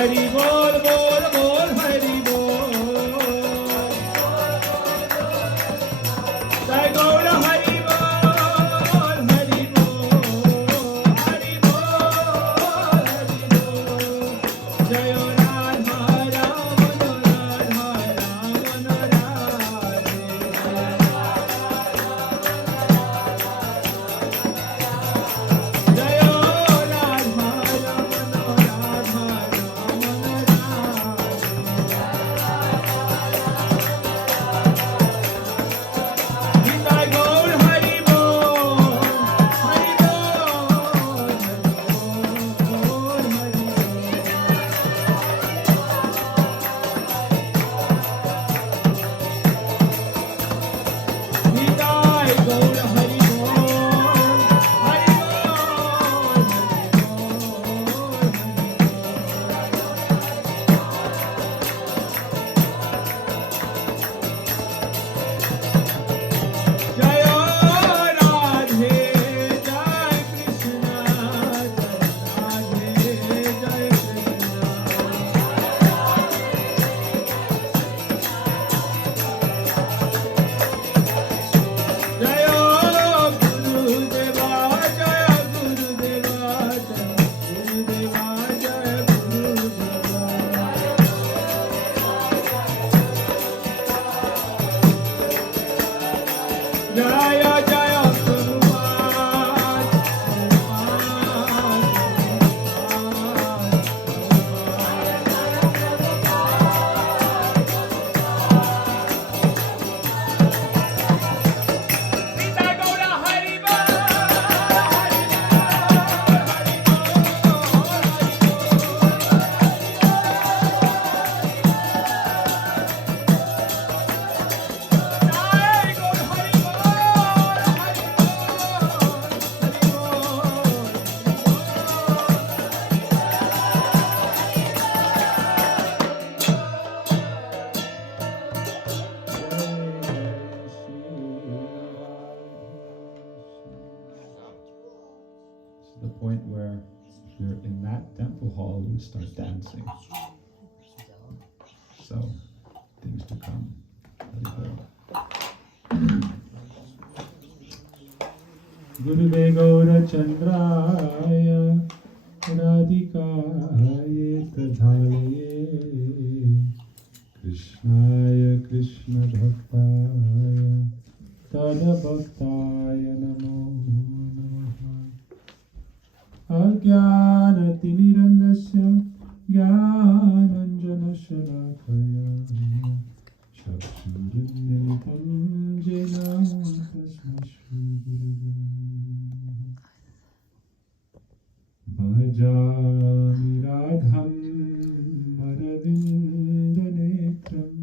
Hari bol bol bol Hari bol. Jai Gaura Hari bol Hari bol Hari bol Hari bol. Jai Radha Ramana Radha Ramana Radhe. Jai Radha Ramana Radha Ramana Radhe. Jai Gaur Hari bol Hari bol Hari bol Jai Gaur Hari bol Hari Jai Radhe Jai Krishna Jai Radhe Jai Krishna. Jaya Gurudeva Jaya Gurudeva Jaya Gurudeva Jaya Gurudeva. Jaya Jaya Hanuman Sita Gaura Hari bol Hari Jai Gaur Hari bol This is the point where if you're in that temple hall, you start dancing. So, things to come. Hari bol. Gurude Gaura Chandraya Radhikaya Tadhalaye Krishnaya Krishna Bhaktaya Tada Bhaktaya Namo Namaha. Ajnana Timirandasya Jnananjana Shalakaya Chakshurunmilitam Jena Tasmai Shri Gurave Namaha. Bhajami Radham Aravindanetram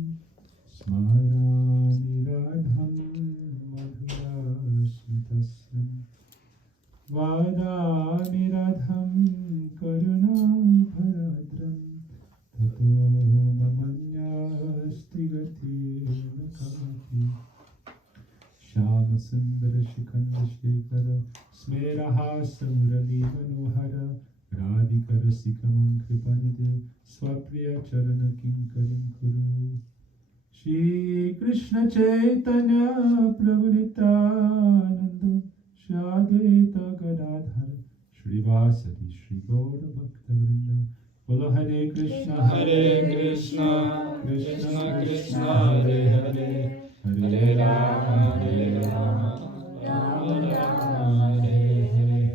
Smarami Radham Madhurasmitasyam Vadami Radham Karunabharadram Tato Mamanyasti Gati Nakati Shama Sundara Shikhanda Shekhara Smeraha Samurali Manohara Radhikara Sikhamam Kripanide Swapriya Charana Kinkarim Kuru Shri Krishna Chaitanya Prabhu Nityananda Shri Advaita Gadadhar Shri Vasadi Shri Gaura Bhakta Vrinda Bolo Hare Krishna Krishna Krishna Hare Hare Hare Rama Rama Rama Hare Hare.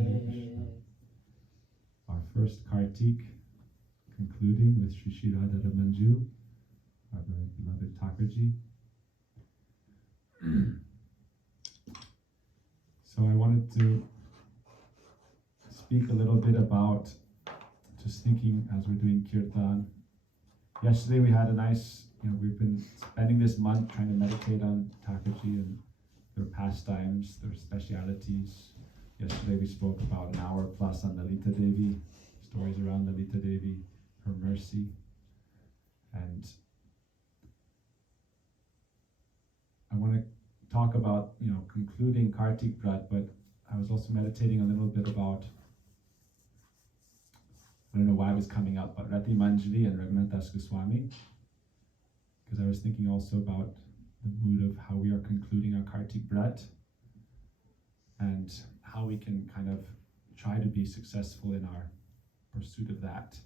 Our first Kartik, concluding with Shri Shri Radha Manju, our very beloved Thakurji. So I wanted to speak a little bit about just thinking as we're doing Kirtan. Yesterday we had a nice, we've been spending this month trying to meditate on Thakurji and their pastimes, their specialities. Yesterday we spoke about an hour plus on Lalita Devi, stories around Lalita Devi, her mercy. And I want to talk about, concluding Kartik Vrata, but I was also meditating a little bit about I don't know why it was coming up, but Rati Manjari and Raghunath Das Goswami, because I was thinking also about the mood of how we are concluding our Kartik Vrata and how we can kind of try to be successful in our pursuit of that.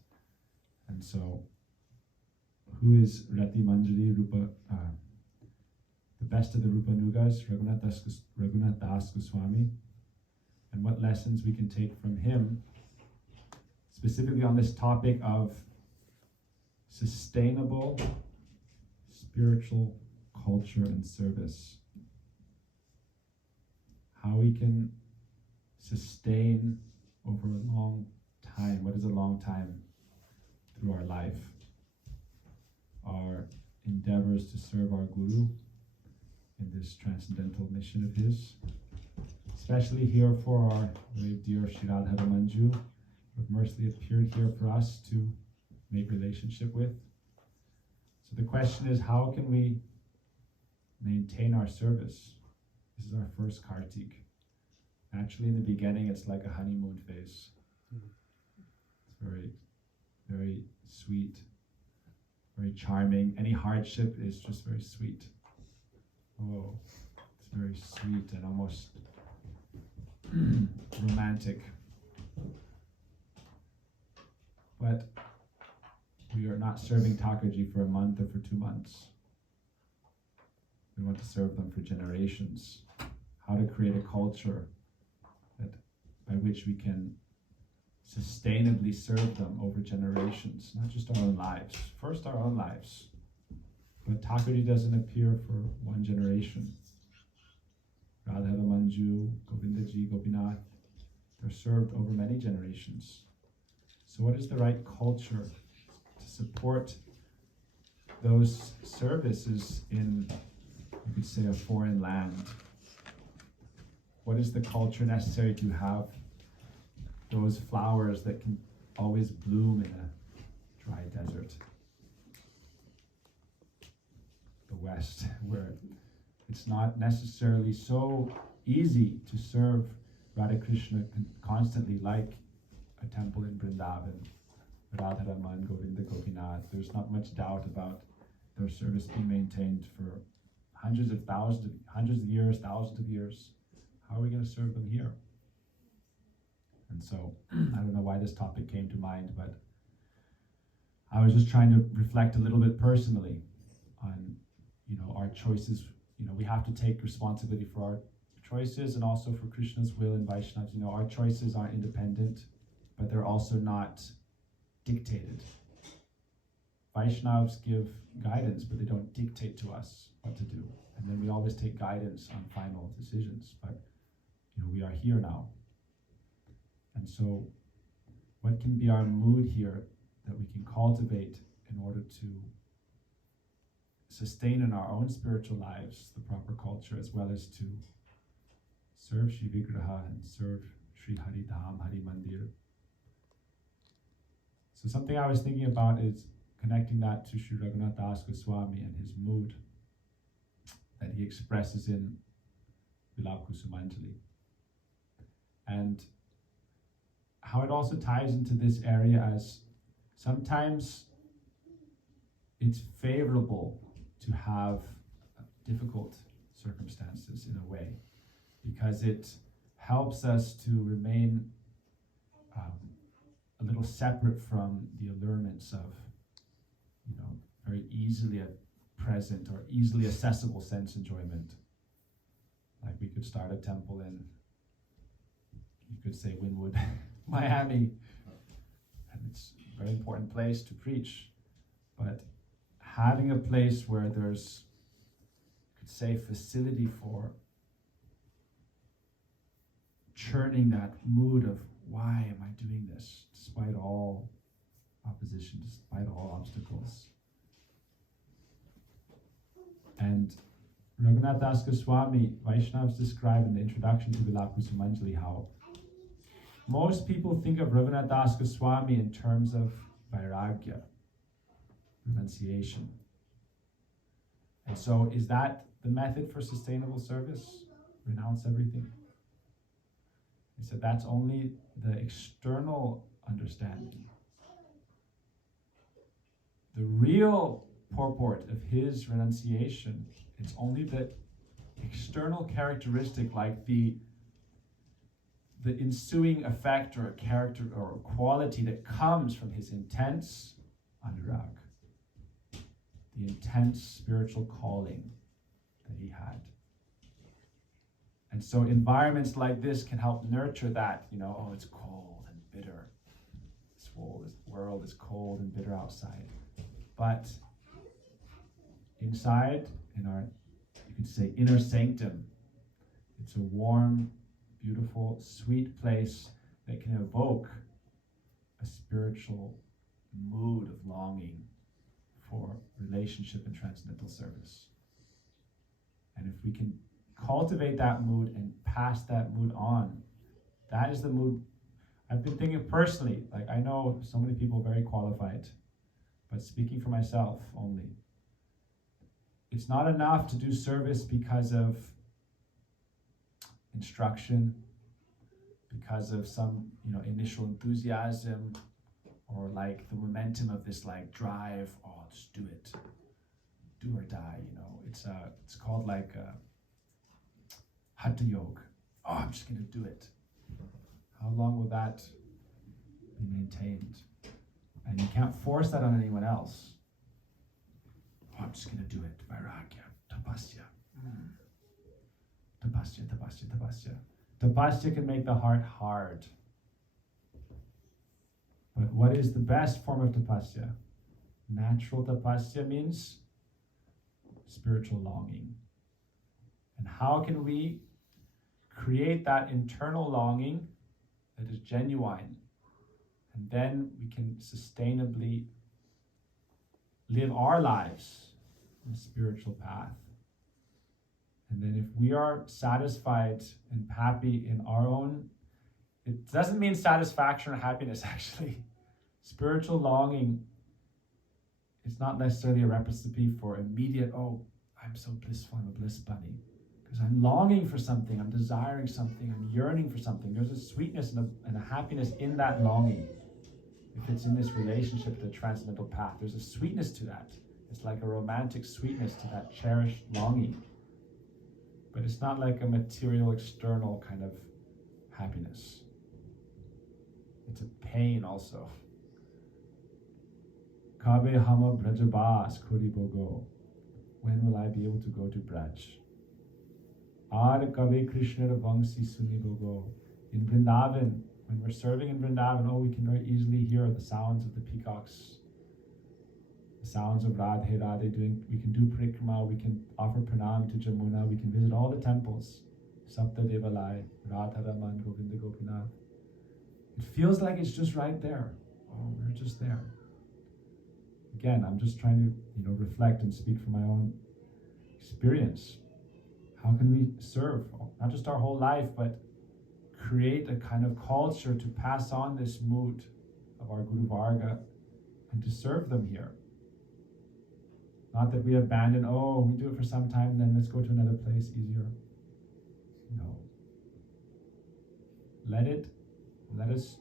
And so, who is Rati Manjari Rupa, the best of the Rupa Nugas, Raghunath Das Goswami, and what lessons we can take from him, specifically on this topic of sustainable spiritual culture and service. How we can sustain over a long time. What is a long time? Through our life. Our endeavors to serve our Guru in this transcendental mission of his. Especially here for our very dear Shirad Manju, who have mercifully appeared here for us to make relationship with. So the question is, how can we maintain our service? This is our first Kartik. Actually, in the beginning, it's like a honeymoon phase. It's very, very sweet, very charming. Any hardship is just very sweet. Oh, it's very sweet and almost romantic. But we are not serving Thakurji for a month or for 2 months. We want to serve them for generations. How to create a culture that by which we can sustainably serve them over generations, not just our own lives. First our own lives. But Thakurji doesn't appear for one generation. Radha Manju, Govindaji, Gopinath, they're served over many generations. So what is the right culture to support those services in, you could say, a foreign land? What is the culture necessary to have those flowers that can always bloom in a dry desert? The West, where it's not necessarily so easy to serve Radha Krishna constantly like a temple in Vrindavan, Radharaman, Govinda, Gopinath. There's not much doubt about their service being maintained for hundreds of years, thousands of years. How are we going to serve them here? And so, I don't know why this topic came to mind, but I was just trying to reflect a little bit personally on, our choices. We have to take responsibility for our choices and also for Krishna's will and Vaishnavas. Our choices aren't independent, but they're also not dictated. Vaishnavas give guidance, but they don't dictate to us what to do. And then we always take guidance on final decisions. But, we are here now. And so, what can be our mood here that we can cultivate in order to sustain in our own spiritual lives the proper culture, as well as to serve Shri Vigraha and serve Shri Hari Dham, Hari Mandir. So something I was thinking about is connecting that to Shri Raghunath Das Goswami and his mood that he expresses in Vilap Kusumanjali. And how it also ties into this area as sometimes it's favorable to have difficult circumstances in a way, because it helps us to remain a little separate from the allurements of, very easily present or easily accessible sense enjoyment. Like we could start a temple in, you could say, Wynwood, Miami, and it's a very important place to preach. But having a place where there's, you could say, facility for churning that mood of, why am I doing this, despite all opposition, despite all obstacles? And Raghunath Das Goswami, Vaishnavas describe in the introduction to Vilap Kusumanjali how most people think of Raghunath Das Goswami in terms of vairagya, renunciation. And so is that the method for sustainable service? Renounce everything? He said that's only the external understanding. the real purport of his renunciation, it's only the external characteristic, like the ensuing effect or a character or a quality that comes from his intense anurag, the intense spiritual calling that he had. And so environments like this can help nurture that, oh, it's cold and bitter. This world is cold and bitter outside. But inside, in our, you could say, inner sanctum, it's a warm, beautiful, sweet place that can evoke a spiritual mood of longing for relationship and transcendental service. And if we can cultivate that mood and pass that mood on, that is the mood. I've been thinking personally, like I know so many people very qualified, but speaking for myself only, it's not enough to do service because of instruction, because of some initial enthusiasm, or like the momentum of this like drive. Oh, just do it, do or die. It's called like hatha yoga. Oh, I'm just gonna do it. How long will that be maintained? And you can't force that on anyone else. Oh, I'm just gonna do it. Vairagya, tapasya. Tapasya, tapasya, tapasya. Tapasya can make the heart hard. But what is the best form of tapasya? Natural tapasya means spiritual longing. And how can we create that internal longing that is genuine? And then we can sustainably live our lives on a spiritual path. And then if we are satisfied and happy in our own, it doesn't mean satisfaction or happiness actually. Spiritual longing is not necessarily a recipe for immediate, oh, I'm so blissful, I'm a bliss bunny. Because I'm longing for something, I'm desiring something, I'm yearning for something. There's a sweetness and a happiness in that longing. If it's in this relationship to the transcendental path, there's a sweetness to that. It's like a romantic sweetness to that cherished longing. But it's not like a material, external kind of happiness. It's a pain also. Kabe hama brajabas kuri bogo. When will I be able to go to Braj? Ar kabe Krishna vangsi suni bogo. In Vrindavan, when we're serving in Vrindavan, we can very easily hear the sounds of the peacocks, the sounds of Radhe Radhe doing. We can do parikrama, we can offer pranam to Jamuna, we can visit all the temples, Sapta Devalai, Radha Raman, Govinda Gopinath. It feels like it's just right there. Oh, we're just there. Again, I'm just trying to, reflect and speak from my own experience. How can we serve, not just our whole life, but create a kind of culture to pass on this mood of our Guru Varga and to serve them here? Not that we abandon, we do it for some time, and then let's go to another place easier. No. Let us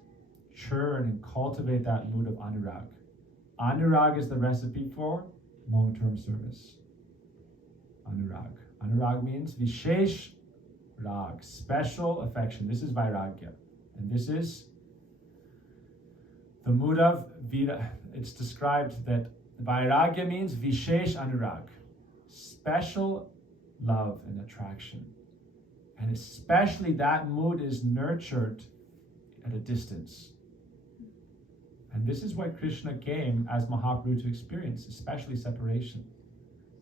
churn and cultivate that mood of anurag. Anurag is the recipe for long-term service. Anurag. Anurag means vishesh rag, special affection. This is vairagya. And this is the mood of vira. It's described that vairagya means vishesh anurag, special love and attraction. And especially that mood is nurtured at a distance. And this is what Krishna came as Mahaprabhu to experience, especially separation.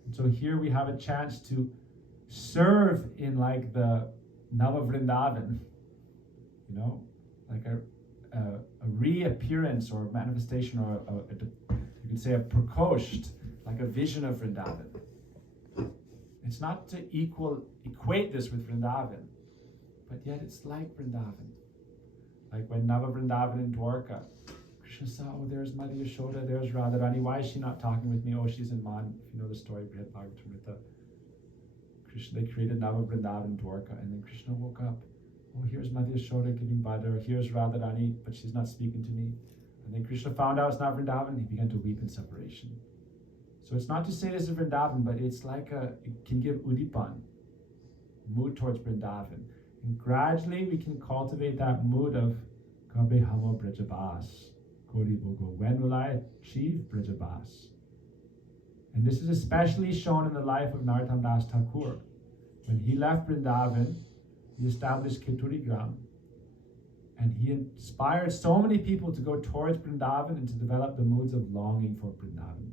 And so here we have a chance to serve in like the Nava Vrindavan, like a reappearance or manifestation, or you could say a prakosht, like a vision of Vrindavan. It's not to equate this with Vrindavan, but yet it's like Vrindavan. Like when Nava Vrindavan in Dwarka, Krishna saw, there's Mother Yashoda, there's Radharani. Why is she not talking with me? She's in Man. If you know the story, Brihad Bhagavatamrita. Krishna, they created Nava Vrindavan in Dwarka, and then Krishna woke up. Here's Mother Yashoda giving Badar. Here's Radharani, but she's not speaking to me. And then Krishna found out it's not Vrindavan, he began to weep in separation. So it's not to say this is Vrindavan, but it's like it can give udipan, mood towards Vrindavan. And gradually we can cultivate that mood of Kabe Hamo Brajabas, Kori Bogo. When will I achieve Brajabas? And this is especially shown in the life of Narottam Das Thakur. When he left Vrindavan, he established Keturigram. And he inspired so many people to go towards Vrindavan and to develop the moods of longing for Vrindavan.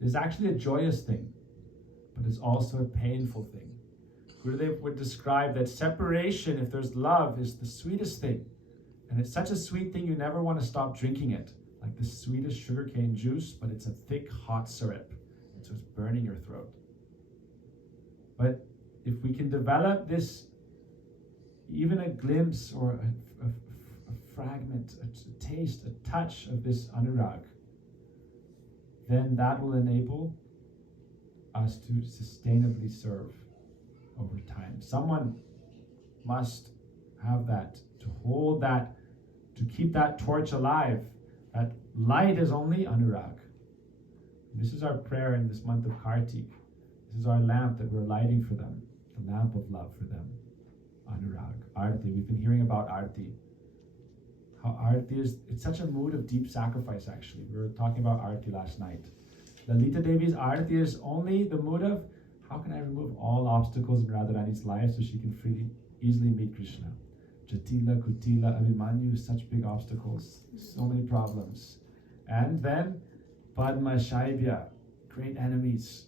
It is actually a joyous thing, but it's also a painful thing. Gurudev would describe that separation, if there's love, is the sweetest thing. And it's such a sweet thing you never want to stop drinking it. Like the sweetest sugarcane juice, but it's a thick, hot syrup. And so it's burning your throat. But if we can develop this, even a glimpse or a fragment, a taste, a touch of this anurag, then that will enable us to sustainably serve over time. Someone must have that, to hold that, to keep that torch alive. That light is only anurag. This is our prayer in this month of Kartik. This is our lamp that we're lighting for them, the lamp of love for them. Anurag, Arti. We've been hearing about Arti. How Arti is, it's such a mood of deep sacrifice actually. We were talking about Arti last night. Lalita Devi's Arti is only the mood of, how can I remove all obstacles in Radharani's life so she can freely, easily meet Krishna? Jatila, Kutila, Abhimanyu, such big obstacles, so many problems. And then Padma, Shaibya, great enemies.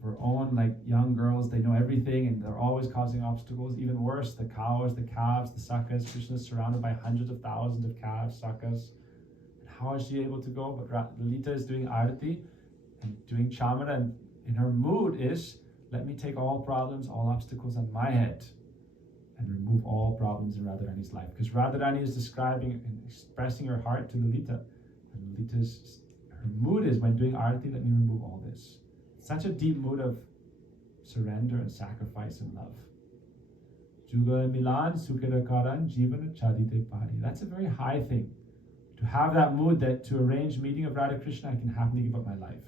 We're own like young girls, they know everything and they're always causing obstacles. Even worse, the cows, the calves, the sakas. Krishna is surrounded by hundreds of thousands of calves, sakas. And how is she able to go? But Lalita is doing arati and doing chamara, and in her mood is, let me take all problems, all obstacles on my head and remove all problems in Radharani's life. Because Radharani is describing and expressing her heart to Lalita. And Lalita's, her mood is, when doing arati, let me remove all this. Such a deep mood of surrender and sacrifice and love. Juga Milan Sukarakaran Jivana Chadite Pari. That's a very high thing. To have that mood that to arrange meeting of Radha Krishna, I can happily give up my life.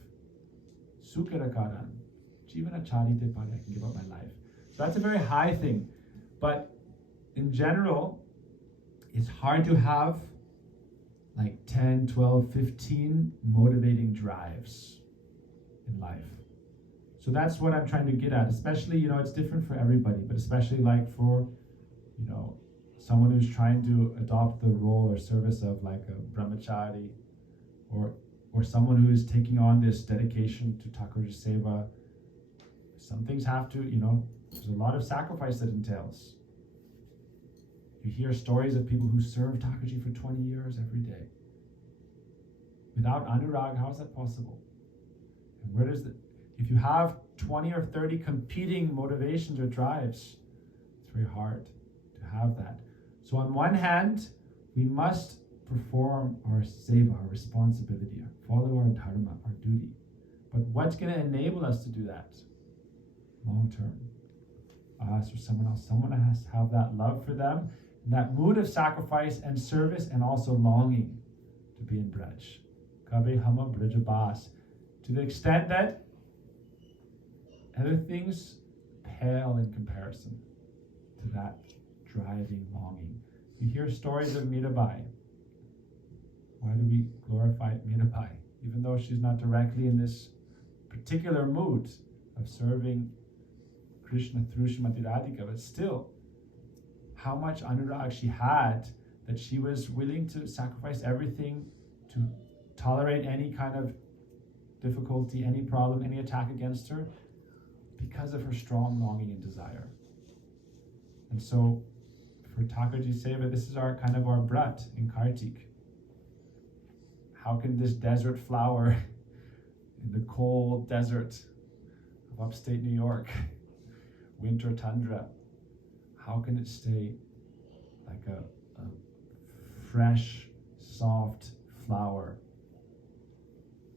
Sukarakaran Jivana Chadite Pari. I can give up my life. So that's a very high thing. But in general, it's hard to have like 10, 12, 15 motivating drives in life. So that's what I'm trying to get at, especially, it's different for everybody, but especially like for, someone who's trying to adopt the role or service of like a brahmachari, or someone who is taking on this dedication to Thakurji Seva. Some things have to, there's a lot of sacrifice that entails. You hear stories of people who serve Thakurji for 20 years every day. Without anurag, how is that possible? And where does if you have 20 or 30 competing motivations or drives, it's very hard to have that. So on one hand, we must perform our seva, our responsibility, follow our dharma, our duty. But what's going to enable us to do that? Long term. Us or someone else. Someone has to have that love for them, and that mood of sacrifice and service, and also longing to be in Braj. Kabe Hama Brajabas. To the extent that other things pale in comparison to that driving longing. You hear stories of Mirabai. Why do we glorify Mirabai? Even though she's not directly in this particular mood of serving Krishna through Srimati Radhika, but still, how much anurag she had that she was willing to sacrifice everything to tolerate any kind of difficulty, any problem, any attack against her, because of her strong longing and desire. And so, for Thakurji Seva, this is our brat in Kartik. How can this desert flower in the cold desert of upstate New York, winter tundra, how can it stay like a fresh, soft flower?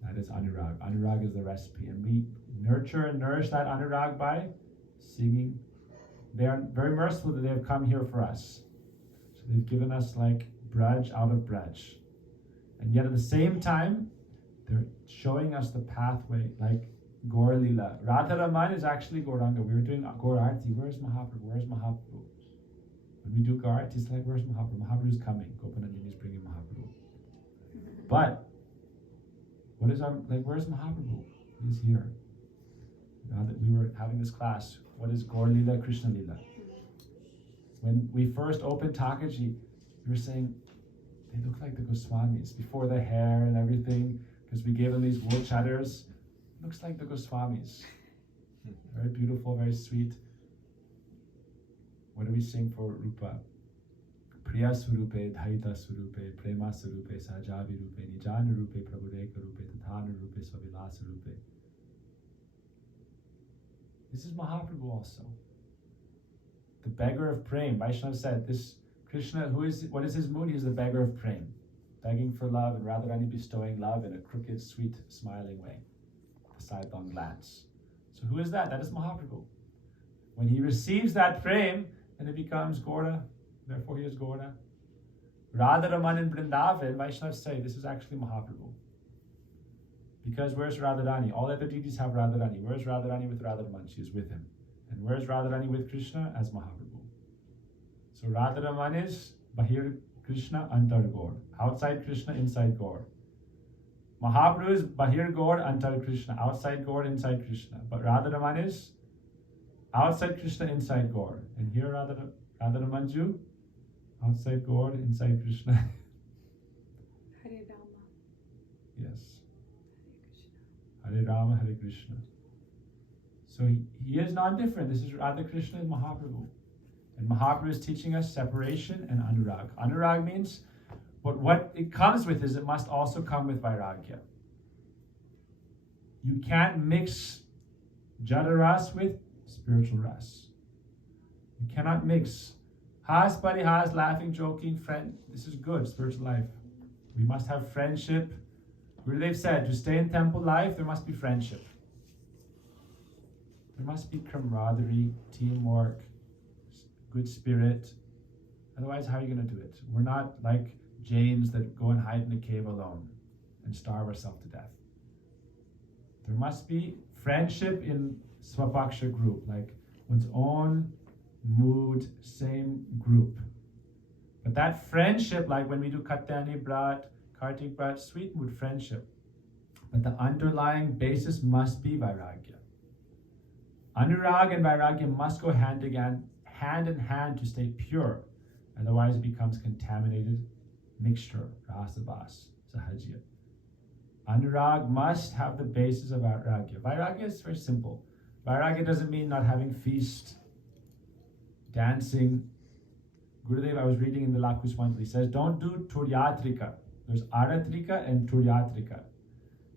That is anurag. Anurag is the recipe. And we nurture and nourish that anurag by singing. They are very merciful that they have come here for us. So they've given us like Braj out of Braj. And yet at the same time, they're showing us the pathway, like Gaur Lila. Radha Raman is actually Gauranga. We were doing Gaur Arti. Where's Mahaprabhu? Where's Mahaprabhu? When we do Gaur Arti, it's like, where's Mahaprabhu? Mahaprabhu's coming. Gopanandini is bringing Mahaprabhu. But, what is our, like, where's Mahaprabhu? He's here. Now that we were having this class, what is Gaur Lila, Krishna Lila? When we first opened Takaji, we were saying, they look like the Goswamis, before the hair and everything, because we gave them these wool chatters. Looks like the Goswamis. Very beautiful, very sweet. What do we sing for Rupa? Priya Surupe, Dhaita Surupe, Prema Surupe, Sajavi Rupe, Nijana Rupe, Prabhureka Rupe, Tathana Rupe, Swavilasa Rupe. This is Mahaprabhu also. The beggar of Prem. Vaishnava said, this Krishna, what is his mood? He is the beggar of Prem. Begging for love and Radharani bestowing love in a crooked, sweet, smiling way. A sidelong glance. So who is that? That is Mahaprabhu. When he receives that Prem, then it becomes Gaura. Therefore he is Gaura. Radharaman in Vrindavan, Vaishnavas say, this is actually Mahaprabhu. Because where's Radharani? All other deities have Radharani. Where's Radharani with Radharaman? She is with him. And where's Radharani with Krishna? As Mahaprabhu. So Radharaman is Bahir Krishna Antar Gaur. Outside Krishna, inside Gaur. Mahaprabhu is Bahir Gaur Antar Krishna. Outside Gaur, inside Krishna. But Radharaman is outside Krishna, inside Gaur. And here Radharamanju, outside Gaur, inside Krishna. Hare Rama. Yes. Hare Rama, Hare Krishna. So he is not different. This is Radha Krishna and Mahaprabhu. And Mahaprabhu is teaching us separation and anurag. Anurag means, but what it comes with is it must also come with vairagya. You can't mix jada ras with spiritual ras. You cannot mix has, parihas, laughing, joking, friend. This is good, spiritual life. We must have friendship. Gurudev said, to stay in temple life, there must be friendship. There must be camaraderie, teamwork, good spirit. Otherwise, how are you going to do it? We're not like Jains that go and hide in a cave alone and starve ourselves to death. There must be friendship in Swapaksha group, like one's own mood, same group. But that friendship, like when we do Katyayani Vrata, Kartik Vrata, sweet mood friendship. But the underlying basis must be vairagya. Anurag and vairagya must go hand in hand to stay pure. Otherwise it becomes contaminated mixture, rasabas, sahajya. Anurag must have the basis of vairagya. Vairagya is very simple. Vairagya doesn't mean not having feast, dancing. Gurudev, I was reading in the Lakuswanjali, he says, don't do turyatrika. There's aratrika and turyatrika.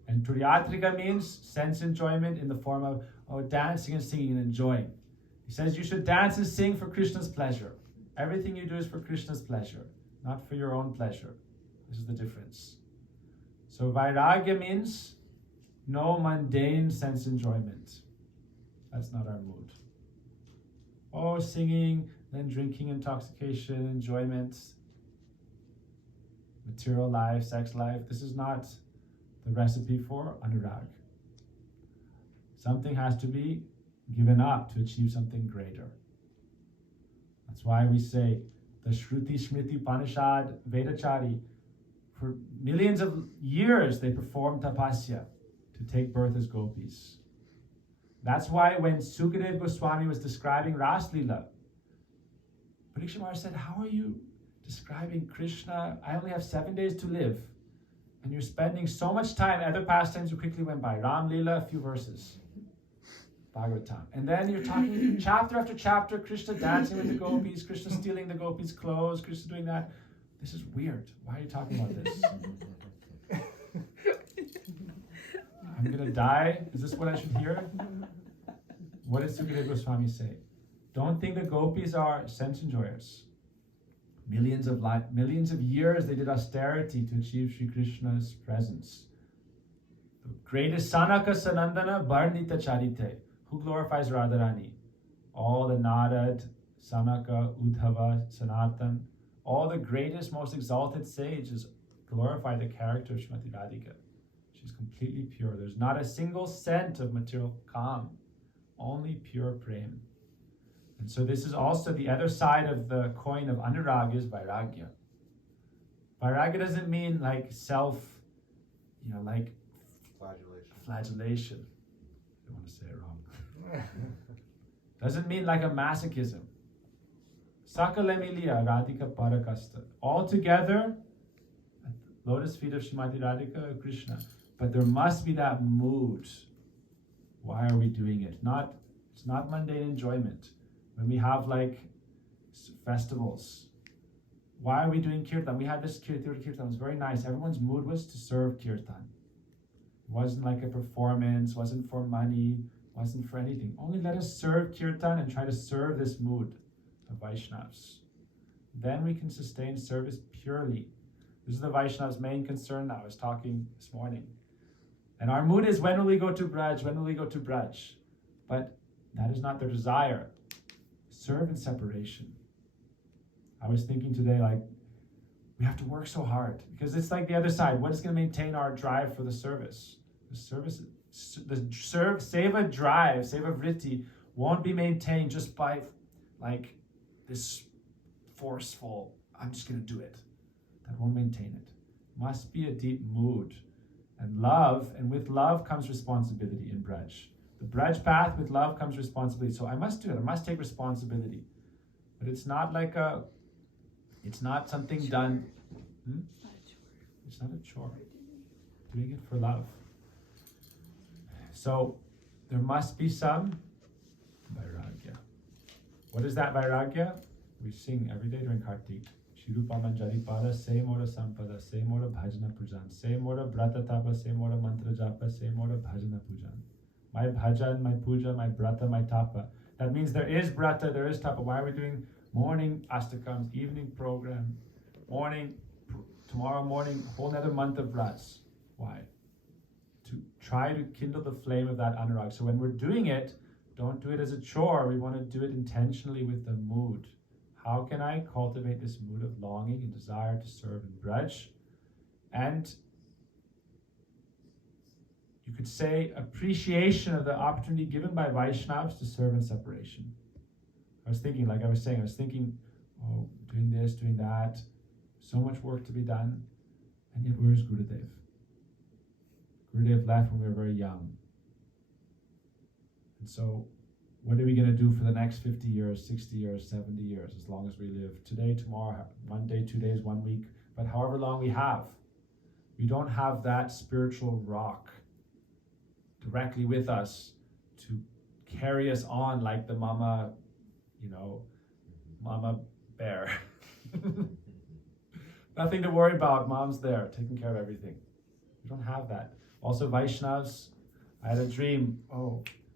And turyatrika means sense enjoyment in the form of dancing and singing and enjoying. He says you should dance and sing for Krishna's pleasure. Everything you do is for Krishna's pleasure, not for your own pleasure. This is the difference. So vairagya means no mundane sense enjoyment. That's not our mood. Singing, then drinking, intoxication, enjoyment, material life, sex life. This is not the recipe for anurag. Something has to be given up to achieve something greater. That's why we say the Shruti, Smriti, Upanishad, Vedachari, for millions of years they performed tapasya to take birth as gopis. That's why when Sukadev Goswami was describing Ras Leela, Parikshit Maharaj said, how are you describing Krishna? I only have 7 days to live. And you're spending so much time, other pastimes you quickly went by. Ram Leela, a few verses. Bhagavatam. And then you're talking chapter after chapter, Krishna dancing with the gopis, Krishna stealing the gopis' clothes, Krishna doing that. This is weird. Why are you talking about this? I'm going to die? Is this what I should hear? What does Sukadeva Goswami say? Don't think the gopis are sense enjoyers. Millions of years they did austerity to achieve Sri Krishna's presence. The greatest Sanaka Sanandana Barnita Charite. Who glorifies Radharani? All the Narad, Sanaka, Uddhava, Sanatan, all the greatest, most exalted sages glorify the character of Srimati Radhika. She's completely pure. There's not a single cent of material calm, only pure prem. And so this is also the other side of the coin of anurag is vairagya. Vairagya doesn't mean like self, like flagellation. I don't want to say it wrong. Doesn't mean like a masochism. Sakalemiliya Radhika Parakasta. All together at the lotus feet of Srimati Radhika Krishna. But there must be that mood. Why are we doing it? It's not mundane enjoyment. When we have like festivals, why are we doing kirtan? We had this kirtan, it was very nice. Everyone's mood was to serve kirtan. It wasn't like a performance, wasn't for money, wasn't for anything. Only let us serve kirtan and try to serve this mood of Vaishnavas. Then we can sustain service purely. This is the Vaishnavas' main concern now. I was talking this morning. And our mood is, when will we go to Braj? When will we go to Braj? But that is not their desire. Serve in separation. I was thinking today, like, we have to work so hard because it's like the other side. What is going to maintain our drive for the service? The service, seva drive, seva vritti won't be maintained just by like this forceful, I'm just going to do it. That won't maintain it. Must be a deep mood. And love, and with love comes responsibility in Braj. The Braj path, with love comes responsibility. So I must do it. I must take responsibility. But it's not like it's not something done. It's not a chore. Doing it for love. So there must be some vairagya. What is that vairagya? We sing every day during Kartik. Shirupa Manjari Pada, say more Sampada, say more Bhajana Pujan, say more Brata Tapa, say more Mantra Japa, say more Bhajana Pujan. My bhajan, my puja, my brata, my tapa. That means there is brata, there is tapa. Why are we doing morning astakams, evening program, tomorrow morning, whole another month of vrats? Why? To try to kindle the flame of that anurag. So when we're doing it, don't do it as a chore. We want to do it intentionally with the mood. How can I cultivate this mood of longing and desire to serve in Braj? And you could say appreciation of the opportunity given by Vaishnavas to serve in separation. I was thinking, oh, doing this, doing that, so much work to be done, and yet where is Gurudev? Gurudev left when we were very young. And so, what are we going to do for the next 50 years, 60 years, 70 years, as long as we live? Today, tomorrow, 1 day, 2 days, 1 week, but however long we have. We don't have that spiritual rock directly with us to carry us on like the mama bear. Nothing to worry about, mom's there, taking care of everything. We don't have that. Also Vaishnavas, I had a dream,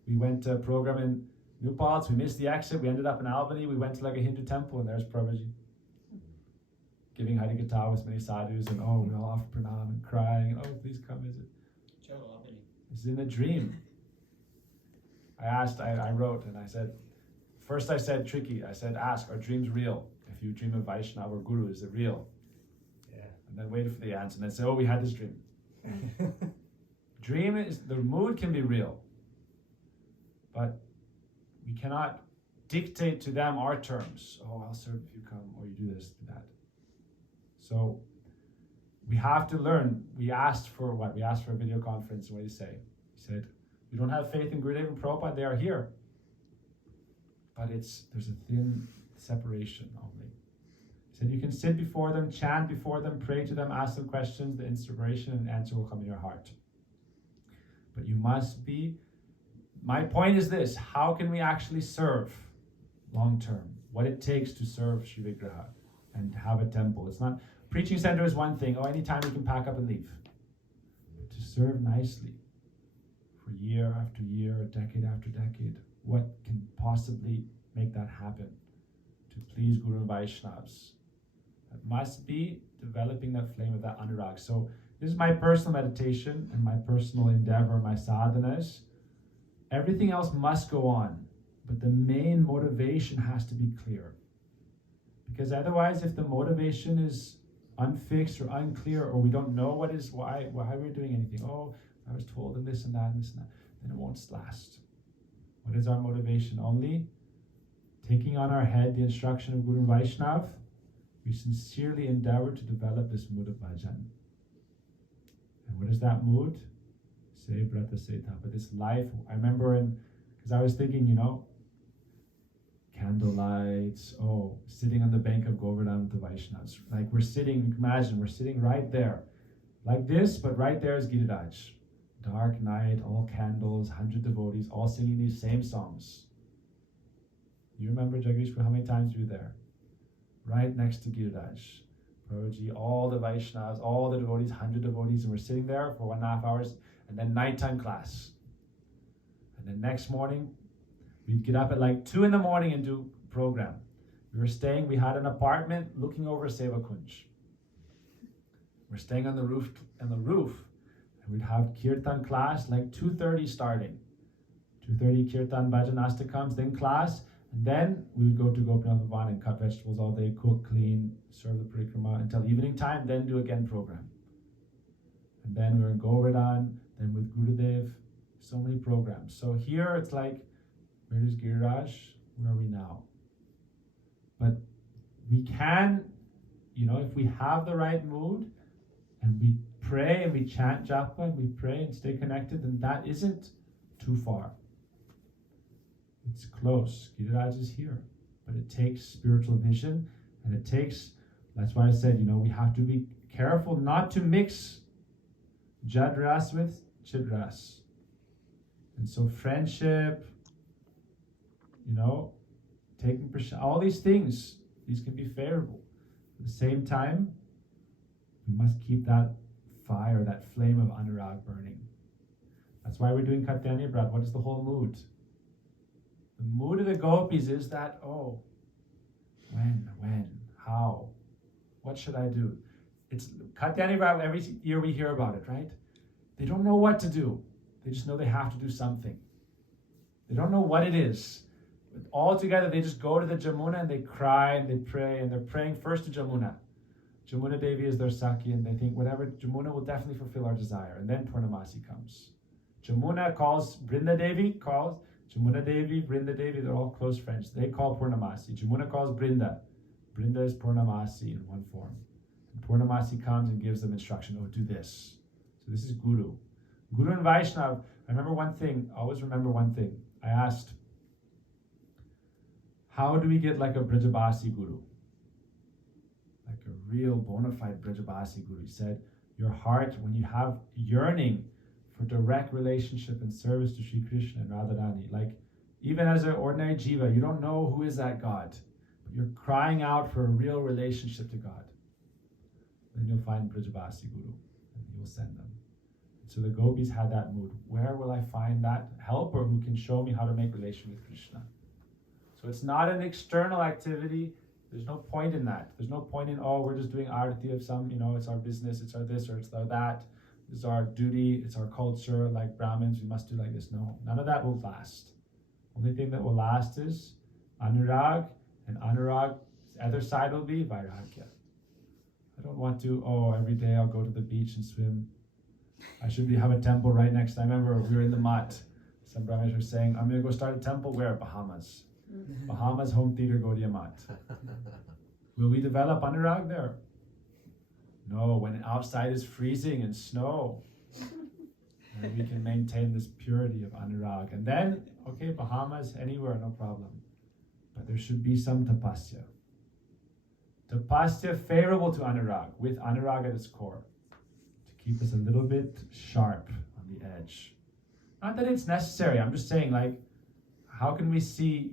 we went to a program in New Paltz, we missed the exit, we ended up in Albany, we went to like a Hindu temple and there's Prabhuji giving Harikatha with many sadhus and we all offer pranam and crying and please come visit. This is in a dream. I wrote and I said, first I said tricky, I said ask, are dreams real? If you dream of Vaishnava or Guru, is it real? Yeah. And then waited for the answer and then said, we had this dream. Dream is, the mood can be real, but we cannot dictate to them our terms. I'll serve if you come, or you do this, do that. So we have to learn. We asked for what? We asked for a video conference. What did he say? He said, we don't have faith in Gurudev and Prabhupada, they are here. But there's a thin separation only. He said, you can sit before them, chant before them, pray to them, ask them questions, the inspiration and answer will come in your heart. But you must be, my point is this, how can we actually serve long term? What it takes to serve Shri Vigraha and have a temple. It's not, preaching center is one thing, anytime you can pack up and leave. But to serve nicely for year after year, decade after decade, what can possibly make that happen? To please Guru and Vaishnavas. That must be developing that flame of that anurag. So this is my personal meditation and my personal endeavor, my sadhanas. Everything else must go on, but the main motivation has to be clear. Because otherwise, if the motivation is unfixed or unclear, or we don't know why we're doing anything. Oh, I was told and this and that and this and that. Then it won't last. What is our motivation? Only taking on our head the instruction of Guru and Vaishnav, we sincerely endeavor to develop this mood of bhajan. And what is that mood? Say Vrata say Tapa. This life, I remember because I was thinking, candle lights, sitting on the bank of Govardhan with the Vaishnavas. Like we're sitting right there. Like this, but right there is Giriraj. Dark night, all candles, 100 devotees, all singing these same songs. You remember, Jagdish, how many times were you there? Right next to Giriraj. Prabhuji, all the Vaishnavas, all the devotees, 100 devotees, and we're sitting there for 1.5 hours, and then nighttime class. And then next morning, we'd get up at like 2 in the morning and do program. We had an apartment looking over Seva Kunj. We're staying on the roof, and we'd have kirtan class like 2:30 starting. 2:30 kirtan bhajan astakams, then class, and then we would go to Gopinath Bhavan and cut vegetables all day, cook, clean, serve the parikrama until evening time, then do again program. And then we were in Govardhan, then with Gurudev, so many programs. So here it's like, where is Giriraj? Where are we now? But we can, if we have the right mood, and we pray and we chant japa and we pray and stay connected, then that isn't too far. It's close. Giriraj is here. But it takes spiritual vision, and that's why I said, we have to be careful not to mix Jadras with Chidras. And so friendship, taking all these things, these can be favorable. At the same time, we must keep that fire, that flame of anurag burning. That's why we're doing Katyayani Vrata. What is the whole mood? The mood of the gopis is that, when, how, what should I do? It's Katyayani Vrata, every year we hear about it, right? They don't know what to do. They just know they have to do something. They don't know what it is. But all together, they just go to the Jamuna and they cry and they pray, and they're praying first to Jamuna. Jamuna Devi is their Saki, and they think whatever, Jamuna will definitely fulfill our desire. And then Purnamasi comes. Jamuna calls Brinda Devi, Jamuna Devi, Brinda Devi, they're all close friends. They call Purnamasi. Jamuna calls Brinda. Brinda is Purnamasi in one form. And Purnamasi comes and gives them instruction, do this. So this is Guru. Guru and Vaishnav, always remember one thing. I asked, how do we get like a Brajabasi Guru? Like a real bona fide Brajabasi Guru. He said, your heart, when you have yearning for direct relationship and service to Sri Krishna and Radharani, like even as an ordinary jiva, you don't know who is that God, but you're crying out for a real relationship to God, then you'll find Brajabasi Guru, and he will send them. So the gopis had that mood. Where will I find that helper who can show me how to make relation with Krishna? So it's not an external activity. There's no point in that. There's no point in, we're just doing arati of some, it's our business, it's our this or it's our that. It's our duty, it's our culture, like Brahmins, we must do like this. No, none of that will last. Only thing that will last is anurag, and anurag, the other side will be vairagya. I don't want to, every day I'll go to the beach and swim. I should have a temple right next. I remember we were in the Mat. Some Brahmins were saying, I'm going to go start a temple where? Bahamas. Bahamas home theater, Gaudiya Mat. Will we develop anurag there? No, when outside is freezing and snow, and we can maintain this purity of anurag. And then, Bahamas, anywhere, no problem. But there should be some tapasya. Tapasya favorable to anurag, with anurag at its core, to keep us a little bit sharp on the edge. Not that it's necessary, I'm just saying, how can we see,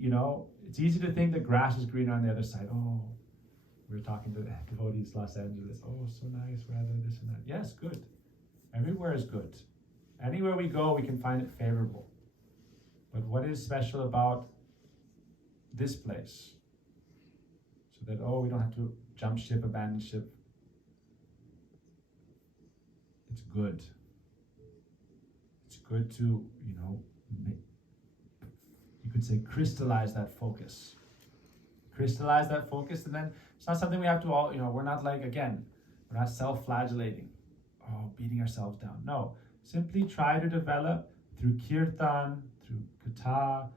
it's easy to think the grass is greener on the other side. We were talking to the devotees Los Angeles. So nice weather, this and that. Yes, good. Everywhere is good. Anywhere we go, we can find it favorable. But what is special about this place? So that, we don't have to jump ship, abandon ship. It's good. It's good to, you could say crystallize that focus. And then it's not something we have to we're not like, again, We're not self-flagellating, beating ourselves down. No, simply try to develop through kirtan, through katha,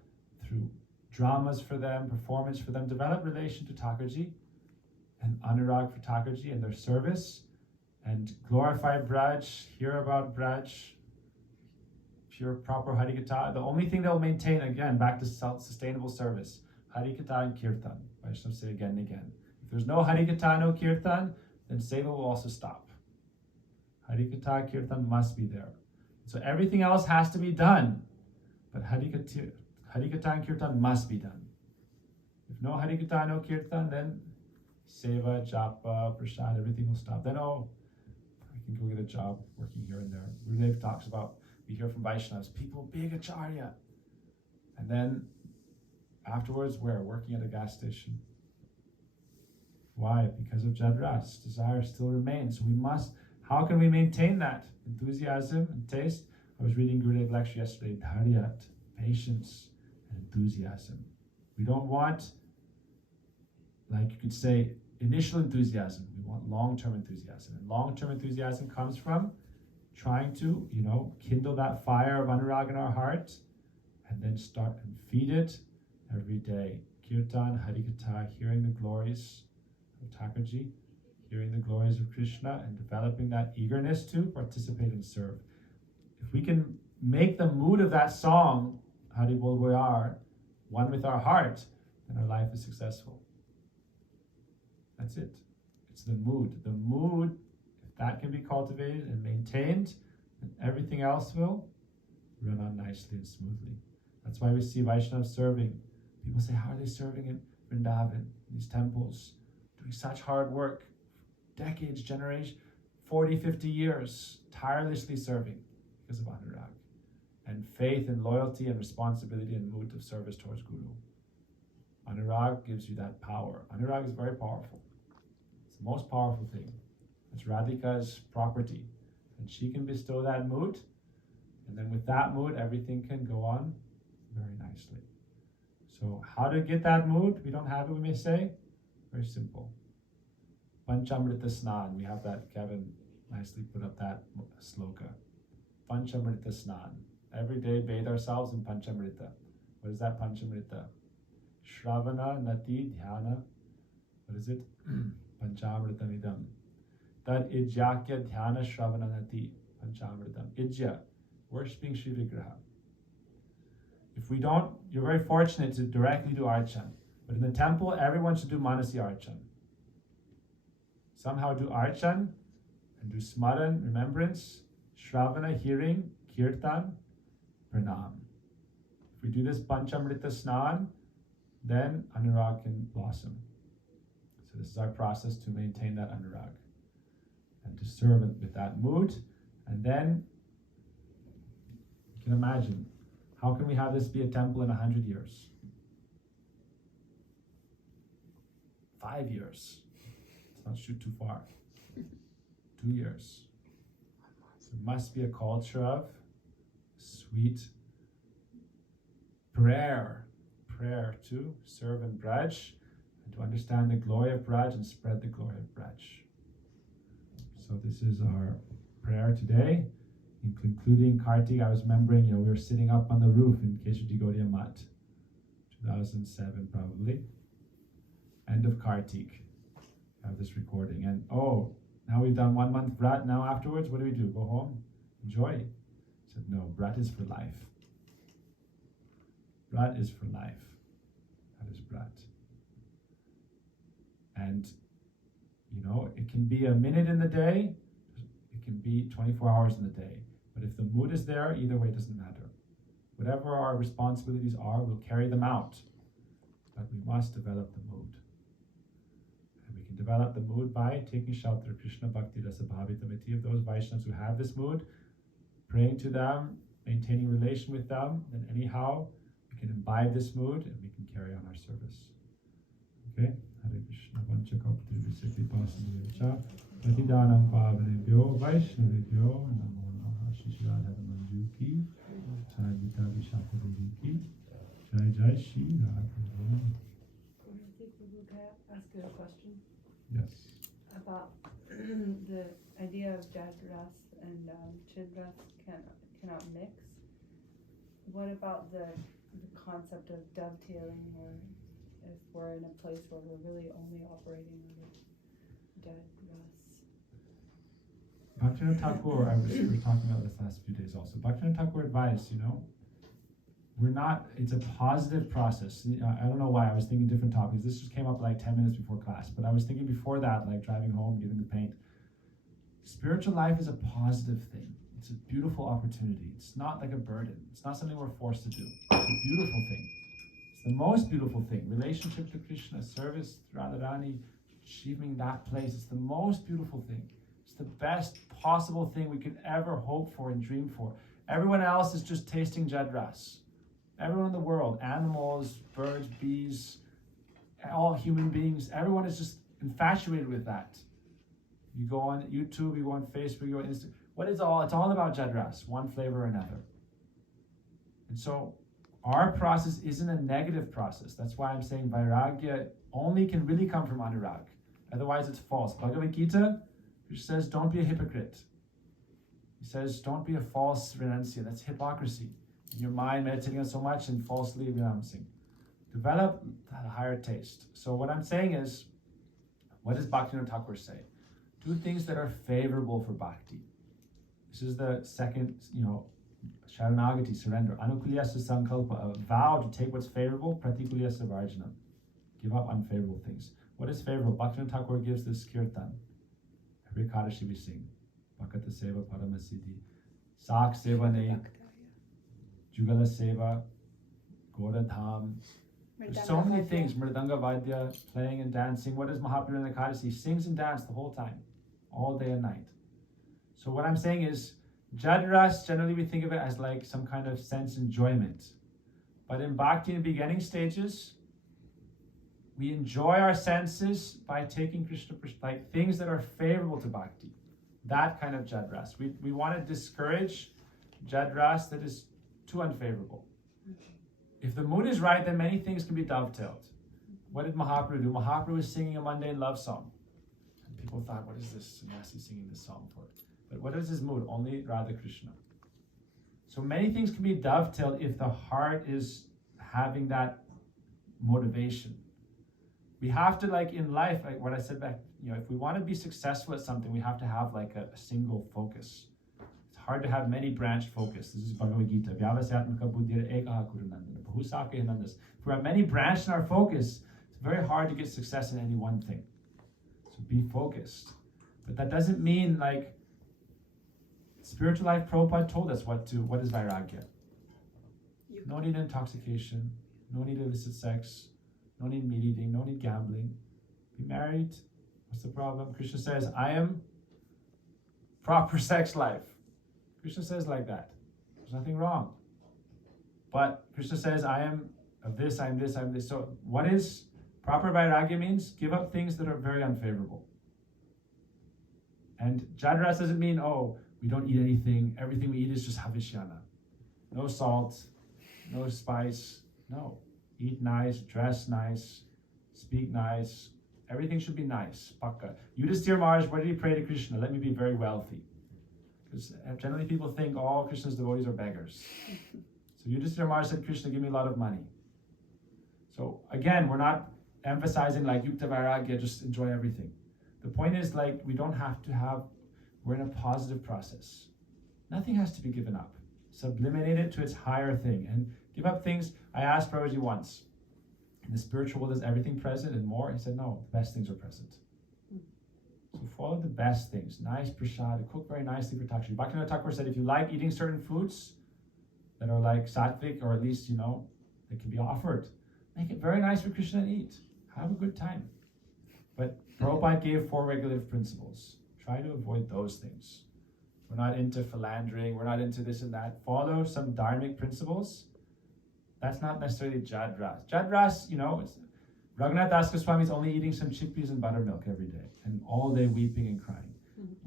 through dramas for them, performance for them, develop relation to Thakurji and anurag for Thakurji and their service, and glorify Braj, hear about Braj, pure proper Harikatha. The only thing that will maintain, again, back to self-sustainable service, Harikatha and Kirtan. Vaishnavas say again and again. If there's no Harikatha, no Kirtan, then Seva will also stop. Harikatha, Kirtan must be there. So everything else has to be done, but Harikatha and Kirtan must be done. If no Harikatha, no Kirtan, then Seva, Japa, Prasad, everything will stop. Then, I can go get a job working here and there. Gurudev talks about, we hear from Vaishnavas, people big acharya. And then afterwards, where? Working at a gas station. Why? Because of Jadras. Desire still remains. So we must, how can we maintain that? Enthusiasm and taste. I was reading Gurudev lecture yesterday, Dharyat, patience and enthusiasm. We don't want, like you could say, initial enthusiasm. We want long-term enthusiasm. And long-term enthusiasm comes from trying to, kindle that fire of anurag in our heart and then start and feed it every day. Kirtan, Harikatha, hearing the glories of Thakurji, hearing the glories of Krishna, and developing that eagerness to participate and serve. If we can make the mood of that song, Hari Bol Boyar, one with our heart, then our life is successful. That's it. It's the mood. The mood, if that can be cultivated and maintained, then everything else will run on nicely and smoothly. That's why we see Vaishnavas serving. People say, how are they serving in Vrindavan, these temples, doing such hard work, decades, generations, 40, 50 years, tirelessly serving because of anurag and faith and loyalty and responsibility and mood of service towards Guru. Anurag gives you that power. Anurag is very powerful. It's the most powerful thing. It's Radhika's property. And she can bestow that mood. And then with that mood, everything can go on very nicely. So how to get that mood? We don't have it, we may say. Very simple. Panchamrita Snan. We have that, Kevin nicely put up that sloka. Panchamrita Snan. Every day bathe ourselves in Panchamrita. What is that Panchamrita? Shravana, Nati, Dhyana. What is it? Panchamritamidam. Tad Ijyakya Dhyana Shravana Nati. Panchamritam. Ijya. Worshipping Sri Vigraha. If we don't, you're very fortunate to directly do Archan. But in the temple, everyone should do Manasi Archan. Somehow do Archan and do Smaran, remembrance, Shravana, hearing, Kirtan, Pranam. If we do this Panchamrita Snan, then Anurag can blossom. So this is our process to maintain that Anurag and to serve with that mood. And then you can imagine, how can we have this be a temple in 100 years? 5 years. Let's not shoot too far. 2 years. So it must be a culture of sweet prayer to serve in Braj and to understand the glory of Braj and spread the glory of Braj. So this is our prayer today. In concluding Kartik, I was remembering, we were sitting up on the roof in Keshwati Gaudiya Math, 2007 probably. End of Kartik. I have this recording. And now we've done 1 month Vrat. Now afterwards, what do? Go home? Enjoy. I said, no, Vrat is for life. Vrat is for life. That is Vrat. And, it can be a minute in the day. It can be 24 hours in the day. But if the mood is there, either way, it doesn't matter. Whatever our responsibilities are, we'll carry them out. But we must develop the mood. And we can develop the mood by taking shelter of Krishna Bhakti Rasa Bhavitamiti of those Vaishnavas who have this mood, praying to them, maintaining relation with them, then anyhow, we can imbibe this mood and we can carry on our service. Okay? Hare Krishna Vancha Kapti Visakti Pasandevacha Patidanam Pavanebhyo Vaishnavebhyo Namo Namaha Shri Radha Manju Ki Jai Gita Vishakha Devi Ki Jai Jai Shri Radha. Can I ask you a question? Yes. About the idea of Jad Ras and Chid Ras cannot mix. What about the concept of dovetailing, or if we're in a place where we're really only operating under Jad Ras? Bhaktivinoda Thakur, we were talking about this last few days also. Bhaktivinoda Thakur advised, it's a positive process. I don't know why I was thinking different topics. This just came up like 10 minutes before class, but I was thinking before that, like driving home, getting the paint. Spiritual life is a positive thing. It's a beautiful opportunity. It's not like a burden. It's not something we're forced to do. It's a beautiful thing. It's the most beautiful thing. Relationship to Krishna, service to Radharani, achieving that place. It's the most beautiful thing. It's the best possible thing we could ever hope for and dream for. Everyone else is just tasting Jad Ras. Everyone in the world, animals, birds, bees, all human beings, everyone is just infatuated with that. You go on YouTube, you go on Facebook, you go on Instagram. It's all about Jad Ras, one flavor or another. And so our process isn't a negative process. That's why I'm saying Vairagya only can really come from Anurag. Otherwise it's false. Bhagavad Gita, which says don't be a hypocrite. He says don't be a false renunciant. That's hypocrisy. In your mind, meditating on so much and falsely renouncing. Develop a higher taste. So what I'm saying is, what does Bhaktivinoda Thakur say? Do things that are favorable for bhakti. This is the second, Sharanagati, surrender. Anukulyasa sankalpa, a vow to take what's favorable, pratikulyasa varjanam. Give up unfavorable things. What is favorable? Bhaktivinoda Thakur gives this kirtan. Every Kadashi we sing. Bhakata seva paramasiddhi. Sak seva ne. Jugala seva. Goda dham. There's so many things. Mridanga Vaidya, playing and dancing. What does Mahaprabhu in the Kadasi? He sings and dances the whole time. All day and night. So what I'm saying is, Jad Ras, generally we think of it as like some kind of sense enjoyment. But in Bhakti, in the beginning stages, we enjoy our senses by taking Krishna, like things that are favorable to Bhakti. That kind of Jad Ras. We want to discourage Jad Ras that is too unfavorable. If the mood is right, then many things can be dovetailed. What did Mahaprabhu do? Mahaprabhu was singing a mundane love song. And people thought, what is this sannyasi singing this song for? But what is his mood? Only Radha Krishna. So many things can be dovetailed if the heart is having that motivation. We have to, like in life, like what I said back, if we want to be successful at something, we have to have like a single focus. It's hard to have many branched focus. This is Bhagavad Gita. If we have many branched in our focus, it's very hard to get success in any one thing. So be focused. But that doesn't mean like spiritual life. Prabhupada told us what is Vairagya. No need intoxication, no need illicit sex, no need meat eating, no need gambling. Be married. What's the problem? Krishna says, I am proper sex life. Krishna says like that. There's nothing wrong. But Krishna says, I am of this, I am this, I am this. So what is proper Vairagya means? Give up things that are very unfavorable. And Jad Ras doesn't mean, we don't eat anything. Everything we eat is just havishyana. No salt, no spice. No. Eat nice, dress nice, speak nice. Everything should be nice. Pakka. Yudhisthira Maharaj, what did he pray to Krishna? Let me be very wealthy. Because generally people think all Krishna's devotees are beggars. So Yudhisthira Maharaj said, Krishna, give me a lot of money. So again, we're not emphasizing like Yukta Vairagya, just enjoy everything. The point is like we're in a positive process. Nothing has to be given up. Sublimate it to its higher thing and give up things. I asked Prabhuji once, in the spiritual world is everything present and more? He said, no, the best things are present. So follow the best things. Nice prasad, cook very nicely for Takshri. Bhaktivinoda Thakur said, if you like eating certain foods that are like sattvic, or at least, that can be offered, make it very nice for Krishna and eat. Have a good time. But Prabhupada gave 4 regulative principles. Try to avoid those things. We're not into philandering. We're not into this and that. Follow some dharmic principles. That's not necessarily Jad Ras. Jad Ras, Raghunath Das Goswami is only eating some chickpeas and buttermilk every day and all day weeping and crying.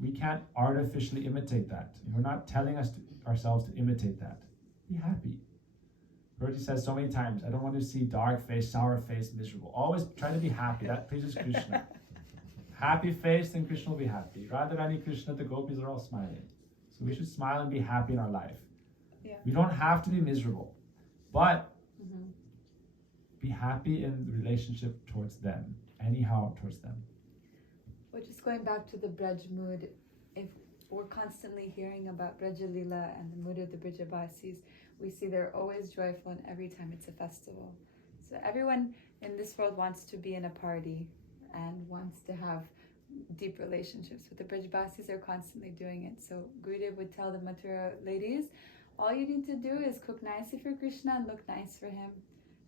We can't artificially imitate that. We're not telling ourselves to imitate that. Be happy. Guruji says so many times, I don't want to see dark face, sour face, miserable. Always try to be happy. That pleases Krishna. happy face, then Krishna will be happy. Radharani Krishna, the gopis are all smiling. So we should smile and be happy in our life. Yeah. We don't have to be miserable, but Mm-hmm. be happy in the relationship towards them, anyhow towards them. Well, just going back to the Braj mood, if we're constantly hearing about Braja Lila and the mood of the Brajabasis, we see they're always joyful and every time it's a festival. So everyone in this world wants to be in a party and wants to have deep relationships, but the Brajabasis are constantly doing it. So Gurudev would tell the Mathura ladies, all you need to do is cook nicely for Krishna and look nice for him.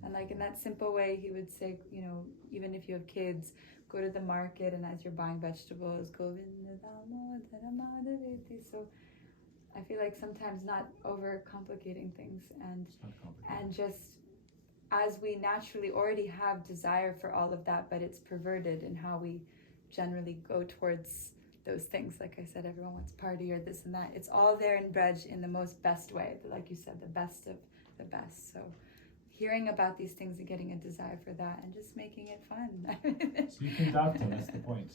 And like in that simple way, he would say, you know, even if you have kids, go to the market and as you're buying vegetables, Govinda Damodara Madhaveti. So I feel like sometimes not overcomplicating things and It's not complicated. and just as we naturally already have desire for all of that, but it's perverted in how we generally go towards those things. Like I said, everyone wants party or this and that. It's all there in Braj in the most best way, like you said, the best of the best. So hearing about these things and getting a desire for that and just making it fun. So you can dovetail, that's the point.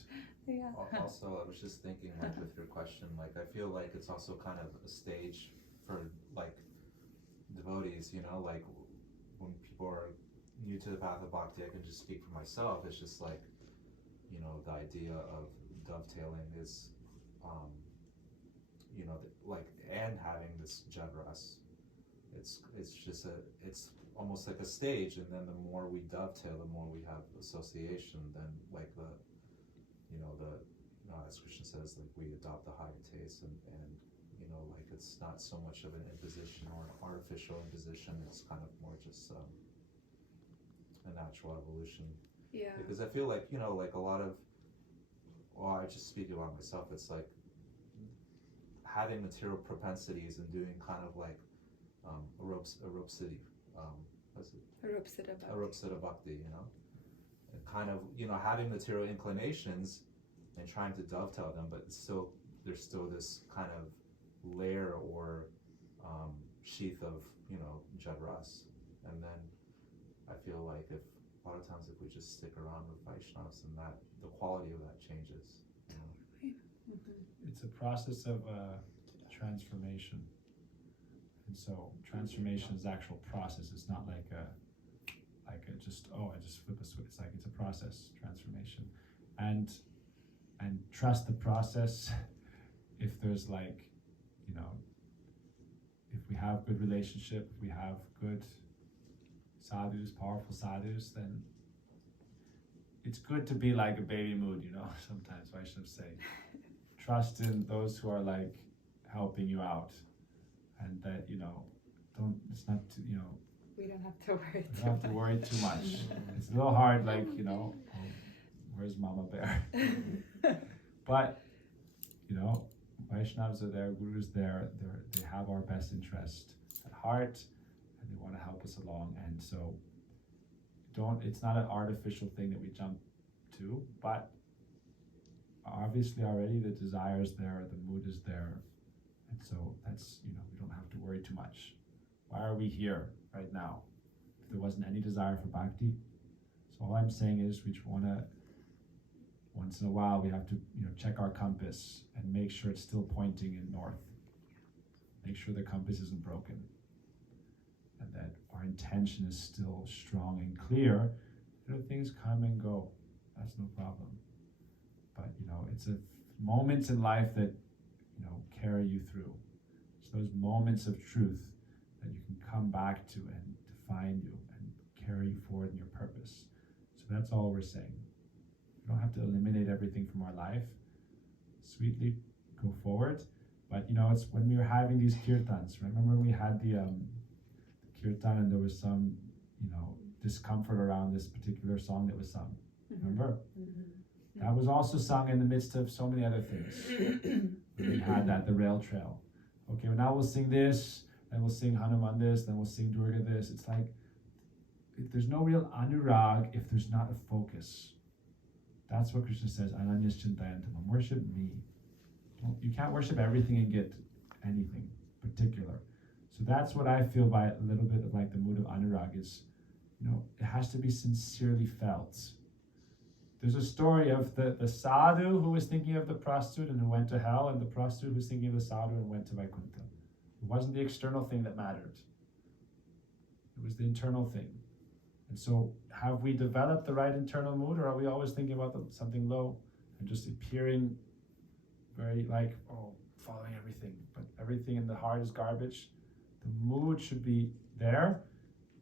Yeah. Also, I was just thinking, like, with your question, like, I feel like it's also kind of a stage for, like, devotees, you know, like, when people are new to the path of bhakti, I can just speak for myself, it's just like, you know, the idea of dovetailing is, you know, like, and having this jadras, it's almost like a stage, and then the more we dovetail, the more we have association, then, like, as Krishna says, like, we adopt the higher taste, and you know, like, it's not so much of an imposition or an artificial imposition, it's kind of more just a natural evolution. Yeah. Because I feel like, you know, like a lot of, well, I just speak about myself, it's like having material propensities and doing kind of like Arupsita Bhakti, you know? And kind of, you know, having material inclinations and trying to dovetail them, but there's still this kind of layer or sheath of, you know, jadras. And then I feel like a lot of times if we just stick around with Vaishnavas, and that the quality of that changes, you know? It's a process of transformation. And so transformation is actual process. It's not like a just I just flip a switch. It's like it's a process, transformation. And trust the process. If there's like, you know, if we have good relationship, if we have good sadhus, powerful sadhus, then it's good to be like a baby mood, you know, sometimes Vaishnavas say. Trust in those who are like helping you out, and that, you know, it's not too, you know, We don't have to worry you don't have to worry too much. It's a little hard, like, you know, where's Mama Bear? But, you know, Vaishnavas are there, Guru's there, they have our best interest at heart, and they want to help us along. And so it's not an artificial thing that we jump to, but obviously already the desire is there, the mood is there, and so that's, you know, we don't have to worry too much. Why are we here right now if there wasn't any desire for bhakti? So all I'm saying is we want to, once in a while, we have to, you know, check our compass and make sure it's still pointing in north. Make sure the compass isn't broken, and that our intention is still strong and clear. You know, things come and go, that's no problem. But, you know, it's a moments in life that, you know, carry you through. It's those moments of truth that you can come back to and define you and carry you forward in your purpose. So that's all we're saying. We don't have to eliminate everything from our life. Sweetly go forward. But, you know, it's when we were having these kirtans, remember when we had the kirtan and there was some, you know, discomfort around this particular song that was sung. Remember? That was also sung in the midst of so many other things. We had that, the rail trail. Okay, well now we'll sing this, then we'll sing Hanuman this, then we'll sing Durga this. It's like, there's no real anurag if there's not a focus. That's what Krishna says, Ananyas Chintayantamam, worship me. You can't worship everything and get anything particular. So that's what I feel by a little bit of like the mood of anurag is, you know, it has to be sincerely felt. there's a story of the sadhu who was thinking of the prostitute and who went to hell, and the prostitute who was thinking of the sadhu and went to Vaikuntha. It wasn't the external thing that mattered. It was the internal thing. And so, have we developed the right internal mood, or are we always thinking about something low and just appearing very like, oh, following everything, but everything in the heart is garbage? The mood should be there,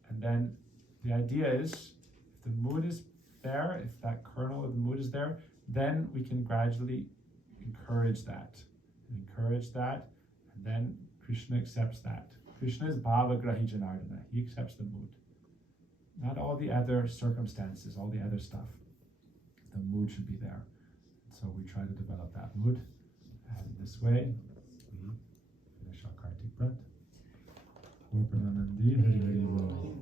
and then the idea is, if the mood is there, if that kernel of the mood is there, then we can gradually encourage that, and then Krishna accepts that. Krishna is Bhava Grahi Janardana. He accepts the mood. Not all the other circumstances, all the other stuff. The mood should be there. So we try to develop that mood. And this way, we finish our Kartik Vrata. Hari Hari Bol.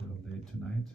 Little late tonight.